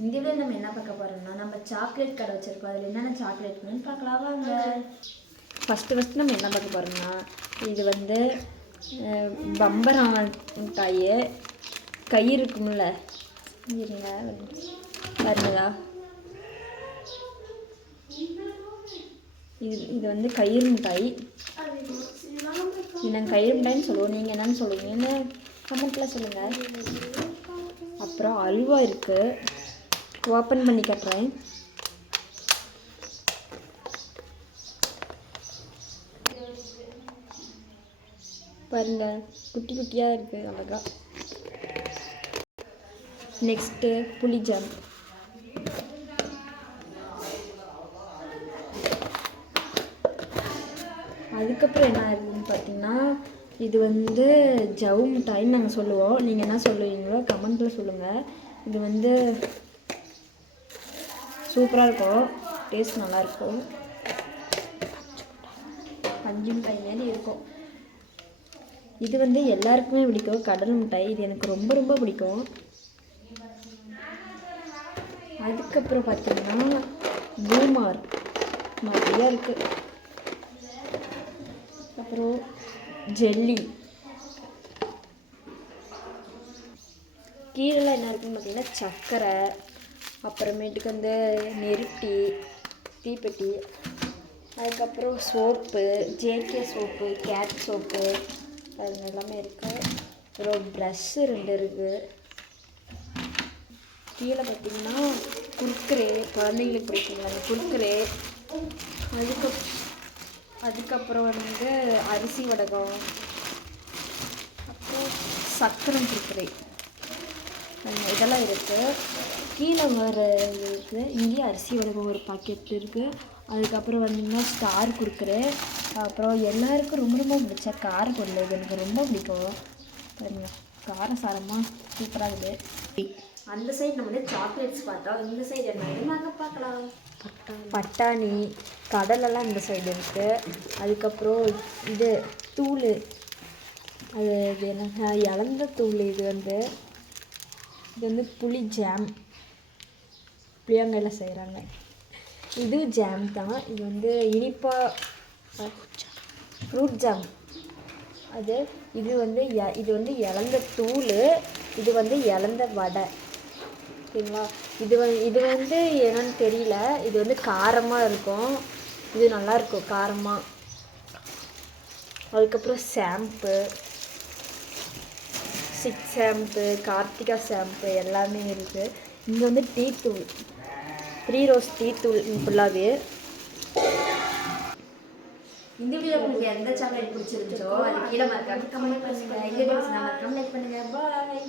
இந்த வீடியோ நம்ம என்ன பார்க்க போகிறோம்னா, நம்ம சாக்லேட் கடை வச்சுருக்கோம். அதில் என்னென்ன சாக்லேட்னு பார்க்கலாம் வாங்க. ஃபஸ்ட்டு நம்ம என்ன பார்க்க போகிறோம்னா, இது வந்து பம்பரம் மிட்டாய் கயிறு இருக்கும்ல, இருங்க பாருங்களா, இது வந்து கயிறு மிட்டாய். இது நாங்கள் கயிறு மிட்டாய்ன்னு சொல்லுவோம். நீங்கள் என்னென்னு சொல்லுவீங்கன்னு கமெண்ட்டில் சொல்லுங்கள். அப்புறம் அல்வா இருக்குது, ஓப்பன் பண்ணி காட்டுறேன். பாருங்க, குட்டி குட்டியாக இருக்குது, அழகா. நெக்ஸ்ட்டு புளி ஜாம். அதுக்கப்புறம் என்ன இருக்குதுன்னு பார்த்தீங்கன்னா, இது வந்து ஜவு மிட்டாயின்னு நாங்கள் சொல்லுவோம். நீங்கள் என்ன சொல்லுவீங்களோ கமெண்ட்டில் சொல்லுங்கள். இது வந்து சூப்பராக இருக்கும், டேஸ்ட் நல்லாயிருக்கும். பஞ்சு மிட்டாய் மாதிரி இருக்கும். இது வந்து எல்லாருக்குமே பிடிக்கும், கடல் மிட்டாய். இது எனக்கு ரொம்ப ரொம்ப பிடிக்கும். அதுக்கப்புறம் பார்த்தீங்கன்னா பூமார் நிறையா இருக்குது. அப்புறம் ஜெல்லி. கீழெல்லாம் என்ன இருக்குன்னு பார்த்தீங்கன்னா சர்க்கரை, அப்புறமேட்டுக்கு வந்து நெருட்டி, தீப்பெட்டி, அதுக்கப்புறம் சோப்பு, ஜேகே சோப்பு, கேட் சோப்பு, அது எல்லாமே இருக்குது. அப்புறம் ப்ரஷ்ஷு 2 இருக்குது. கீழே பார்த்திங்கன்னா குர்குரே, குழந்தைங்களுக்கு பிடிக்குங்களா அந்த குர்குரே. அதுக்கப்புறம் வந்து அரிசி வடகம், அப்புறம் சக்கரம் குர்குரே, இதெல்லாம் இருக்குது. கீழே வர இருக்குது. இங்கேயும் அரிசி வடகம் ஒரு பாக்கெட் இருக்குது. அதுக்கப்புறம் வந்தீங்கன்னா ஸ்டார் குர்குரே. அப்புறம் எல்லாருக்கும் ரொம்ப ரொம்ப பிடிச்ச கார பொருள். இது எனக்கு ரொம்ப பிடிக்கும். பாருங்க, காரசாரமாக சூப்பராக இருக்குது. அந்த சைடு நம்ம வந்து சாக்லேட்ஸ் பார்த்தோம். இந்த சைடு என்ன நாங்கள் பார்க்கலாம். பட்டாணி, கடலெல்லாம் இந்த சைடு இருக்குது. அதுக்கப்புறம் இது தூள், அது என்ன இலந்த தூள். இது வந்து புளி ஜாம், புளியங்காயில் செய்கிறாங்க. இது ஜாம் தான். இது வந்து இனிப்பாக ஃப்ரூட் ஜாம். இது வந்து இலந்த தூள். இது வந்து இலந்த வடை, ஓகேங்களா. இது வந்து என்னன்னு தெரியல. இது வந்து காரமாக இருக்கும். இது நல்லாயிருக்கும் காரமாக. அதுக்கப்புறம் shampoo, Chik shampoo, Karthika shampoo எல்லாமே இருக்குது. இங்கே வந்து டீ தூள், 3 ரோஸ் டீ தூள் ஃபுல்லாகவே. இந்த வீடியோ உங்களுக்கு எந்த சாக்லேட் பிடிச்சிருந்துச்சோ அது கீழே மறக்காம கமெண்ட் பண்ணுங்கள். இந்த வீடியோஸ் நான் மறக்காம லைக் பண்ணுங்கள். பாய்.